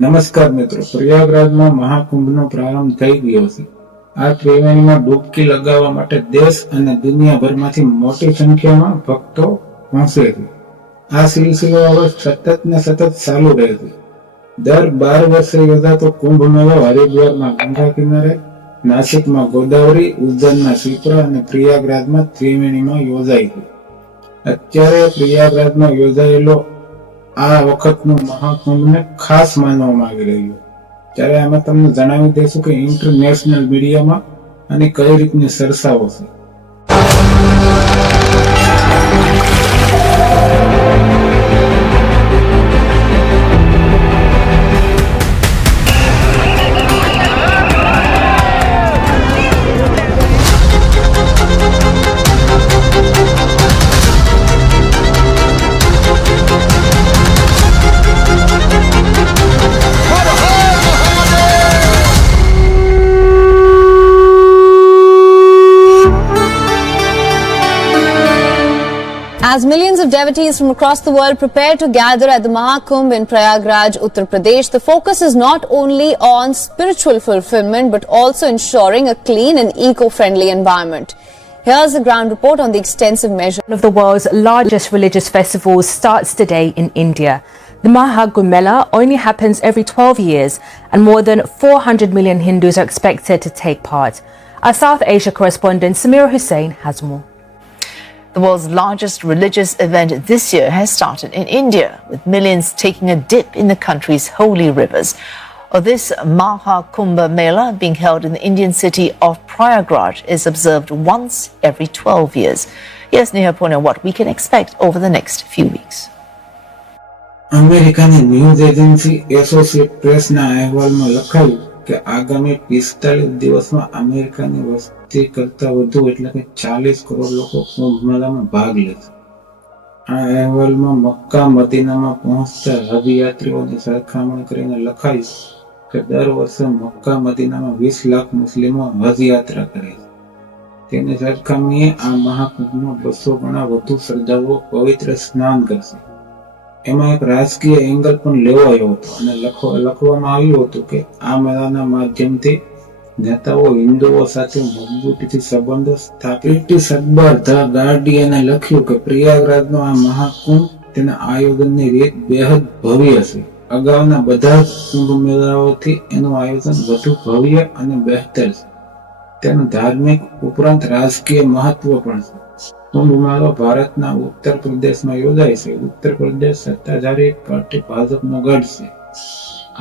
નમસ્કાર મિત્રો, પ્રયાગરાજમાં મહાકુંભનો પ્રારંભ થઈ ગયો છે. આ ત્રિવેણીમાં ડૂબકી લગાવવા માટે દેશ અને દુનિયાભરમાંથી મોટી સંખ્યામાં ભક્તો પહોંચે છે. આ સિલસિલો હવે સતત ને સતત ચાલુ રહે છે. દર 12 વર્ષે યોજાતો કુંભ મેળો હરિદ્વારમાં ગંગા કિનારે, નાસિકમાં ગોદાવરી, ઉજ્જૈનના શિપ્રા અને પ્રયાગરાજમાં ત્રિવેણીમાં યોજાય છે. અત્યારે પ્રયાગરાજમાં યોજાયેલો આ વખતનું મહાકુંભને ખાસ માનવામાં આવી રહ્યું. ત્યારે આમાં તમને જણાવી દઈશું કે ઇન્ટરનેશનલ મીડિયામાં આની કઈ રીતની ચર્ચાઓ છે. As millions of devotees from across the world prepare to gather at the Mahakumbh in Prayagraj, Uttar Pradesh, the focus is not only on spiritual fulfillment but also ensuring a clean and eco-friendly environment. Here's a ground report on the extensive measure. One of the world's largest religious festivals starts today in India. The Mahakumbh Mela only happens every 12 years and more than 400 million Hindus are expected to take part. Our South Asia correspondent Samira Hussain has more. The world's largest religious event this year has started in India, with millions taking a dip in the country's holy rivers. This Mahakumbh Mela, being held in the Indian city of Prayagraj, is observed once every 12 years. Here's Neha Pune what we can expect over the next few weeks. અમેરિકાની news agency associate પ્રેસના અહેવાલમાં લખાયું કે આગામી 45 દિવસમાં અમેરિકાની વસ્તી કરતા વધુ એટલે કે 40 કરોડ લોકો કુંભ મેળામાં ભાગ લેશે. આ અહેવાલમાં મક્કા મદીનામાં પહોંચતા હજ યાત્રીઓની સરખામણી કરીને લખાયું કે દર વર્ષે મક્કા મદીનામાં 20 લાખ મુસ્લિમો હજ યાત્રા કરે છે. તેની સરખામણીએ આ મહાકુંભમાં 200 ગણા વધુ શ્રદ્ધાળુઓ પવિત્ર સ્નાન કરશે. એમાં એક રાજકીય એંગલ પણ લેવાયો હતો અને લખવામાં આવ્યું હતું કે આ મેળાના માધ્યમથી નેતાઓ હિન્દુઓ સાથે મજબૂતીથી સંબંધો સ્થાપિત. બ્રિટિશ અખબાર ધ ગાર્ડિયને લખ્યું કે પ્રયાગરાજનો આ મહાકુંભ તેના આયોજનની રીત બેહદ ભવ્ય છે. અગાઉના બધા કુંભ મેળાઓથી એનું આયોજન વધુ ભવ્ય અને બહેતર છે. તેનું ધાર્મિક ઉપરાંત રાજકીય મહત્વ પણ છે. કુંભ મેળો ભારતના ઉત્તર પ્રદેશમાં યોજાય છે. ઉત્તર પ્રદેશ સત્તાધારી પાર્ટી ભાજપનો ગઢ છે.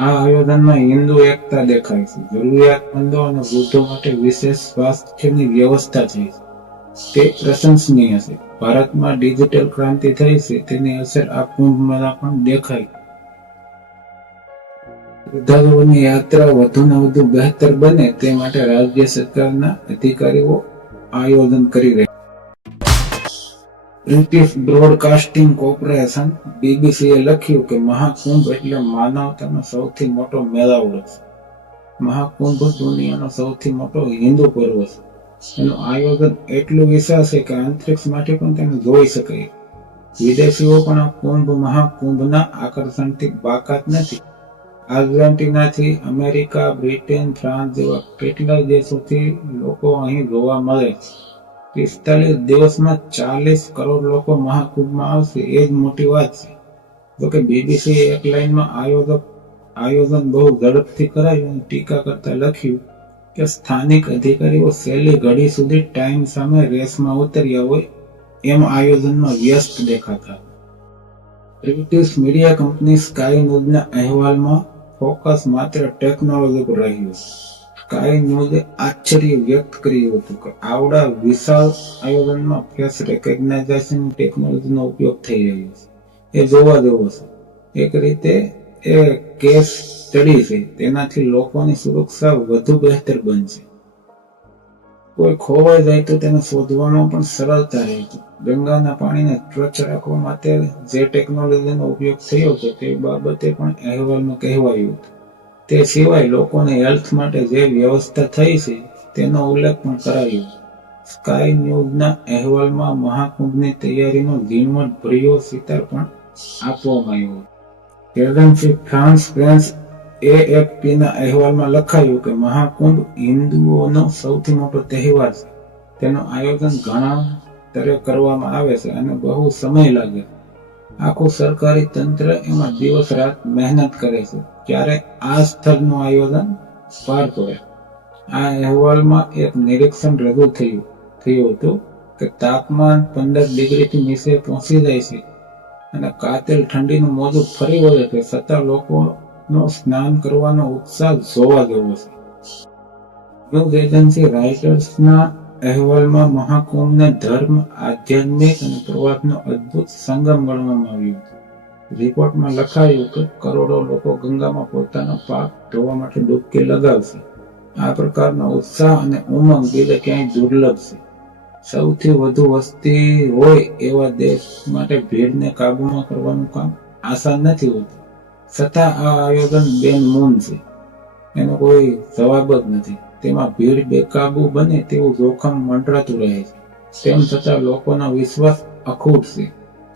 આ આયોજનમાં હિન્દુ એકતા દેખાય છે. જરૂરિયાતમંદો અને વૃદ્ધો માટે વિશેષ સ્વાસ્થ્યની વ્યવસ્થા થઈ છે. તે પ્રશંસનીય છે. ભારતમાં ડિજિટલ ક્રાંતિ થઈ છે, તેની અસર આ કુંભ મેળા પણ દેખાય. શ્રદ્ધાળુઓની યાત્રા વધુને વધુ બહેતર બને તે માટે રાજ્ય સરકારના અધિકારીઓ આયોજન કરી રહ્યા. બ્રિટિશ બ્રોડકાસ્ટિંગ કોર્પોરેશન બીબીસીએ લખ્યું કે મહાકુંભ એટલે માનવતાનો સૌથી મોટો મેળાવડો છે. મહાકુંભ દુનિયાનો સૌથી મોટો હિન્દુ પર્વ છે. એનું આયોજન એટલું વિશાળ છે કે અંતરિક્ષમાંથી પણ તેને જોઈ શકાય. વિદેશીઓ પણ આ મહાકુંભના આકર્ષણથી બાકાત નથી. આર્જેન્ટિનાથી, અમેરિકા, બ્રિટન, ફ્રાન્સ જેવા કેટલાય દેશોથી લોકો અહીં જોવા મળે છે. 45 દિવસમાં 40 કરોડ લોકો મહાકુંભમાં આવશે એ જ મોટી વાત છે. જોકે બીબીસી એક લાઈનમાં આયોજન બહુ ઝડપથી કરાયું અને ટીકા કરતા લખ્યું કે સ્થાનિક અધિકારીઓ છેલ્લી ઘડી સુધી ટાઈમ સામે રેસમાં ઉતર્યા હોય એમ આયોજનમાં વ્યસ્ત દેખાતા. બ્રિટિશ મીડિયા કંપની સ્કાય ન્યૂઝના અહેવાલમાં ફોકસ માત્ર ટેકનોલોજી પર રહ્યું. સ્કાય ન્યૂઝે આશ્ચર્ય વ્યક્ત કર્યું હતું કે આવડા વિશાળ આયોજનમાં ફેસ રેકગ્નાઇઝેશન ટેકનોલોજીનો ઉપયોગ થઈ રહ્યો છે. એ જોવા જેવો છે. એક રીતે એ કેસ સ્ટડી છે. તેનાથી લોકોની સુરક્ષા વધુ બહેતર બનશે. કોઈ ખોવાઈ જાય તો તેને શોધવામાં પણ સરળતા રહે છે. ગંગાના પાણીને સ્વચ્છ રાખવા માટે જે ટેકનોલોજીનો ઉપયોગ થયો છે તે બાબતે પણ અહેવાલમાં કહેવાયું હતું. તે સિવાય લોકોની હેલ્થ માટે જે વ્યવસ્થા થઈ છે તેનો ઉલ્લેખ પણ કરાયો. સ્કાય ન્યૂઝના અહેવાલમાં મહાકુંભની તૈયારીનો ઝીણવટભર્યો ચિતાર પણ આપવામાં આવ્યો. એજન્સી ફ્રાન્સ પ્રેસ AFPના અહેવાલમાં લખાયું કે મહાકુંભ હિન્દુઓનો સૌથી મોટો તહેવાર છે. તેનું આયોજન ઘણા સ્તરે કરવામાં આવે છે અને બહુ સમય લાગે. આખું સરકારી તંત્ર એમાં દિવસ રાત મહેનત કરે છે ત્યારે આ સ્થળનું આયોજન પાર પડે. આ અહેવાલમાં એક નિરીક્ષણ રજૂ થયું હતું કે તાપમાન 15 ડિગ્રીથી નીચે પહોંચી જાય છે અને કાતિલ ઠંડીનું મોજું ફરી વળે છે, છતાં લોકોનો સ્નાન કરવાનો ઉત્સાહ જોવા જેવો છે. ન્યૂઝ એજન્સી રાઇટર્સના અહેવાલમાં મહાકુંભને ધર્મ, આધ્યાત્મિક અને પ્રવાસનો અદ્ભુત સંગમ ગણવામાં આવ્યું હતું. રિપોર્ટમાં લખાયું કે કરોડો લોકો ગંગામાં પોતાનો પાપ ધોવા માટે ડૂબકી લગાવશે. આ પ્રકારનો ઉત્સાહ અને ઉમંગ બીજે ક્યાંય દુર્લભ છે. સૌથી વધુ વસ્તી હોય એવા દેશ માટે ભીડને કાબૂમાં કરવાનું કામ આસાન નથી હોતું, છતાં આ આયોજન બેનમૂન છે. એનો કોઈ જવાબ જ નથી. તેમાં ભીડ બેકાબુ બને તેવું જોખમ મંડરાતું રહે છે. તેમ છતાં લોકોનો વિશ્વાસ અખૂટ છે.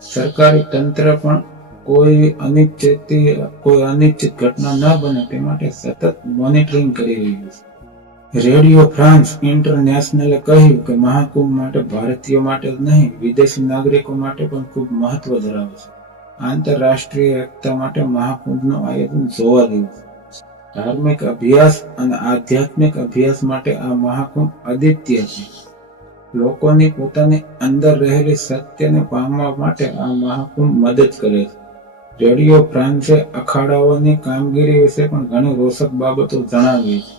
સરકારી તંત્ર પણ કોઈ અનિશ્ચિત ઘટના ન બને તે માટે સતત મોનિટરિંગ કરી રહ્યું છે. રેડિયો ફ્રાન્સ ઇન્ટરનેશનલે કહ્યું કે મહાકુંભ માટે ભારતીયો માટે જ નહીં, વિદેશી નાગરિકો માટે પણ ખૂબ મહત્વ ધરાવે છે. આંતરરાષ્ટ્રીય એકતા માટે મહાકુંભનું આયોજન જોવા જેવું છે. ધાર્મિક અભ્યાસ અને આધ્યાત્મિક અભ્યાસ માટે આ મહાકુંભ અદ્વિતીય છે. લોકોની પોતાની અંદર રહેલી સત્યને પામવા માટે આ મહાકુંભ મદદ કરે છે. રેડિયો ફ્રાન્સે અખાડાઓની કામગીરી વિશે પણ ઘણી રોચક બાબતો જણાવી છે.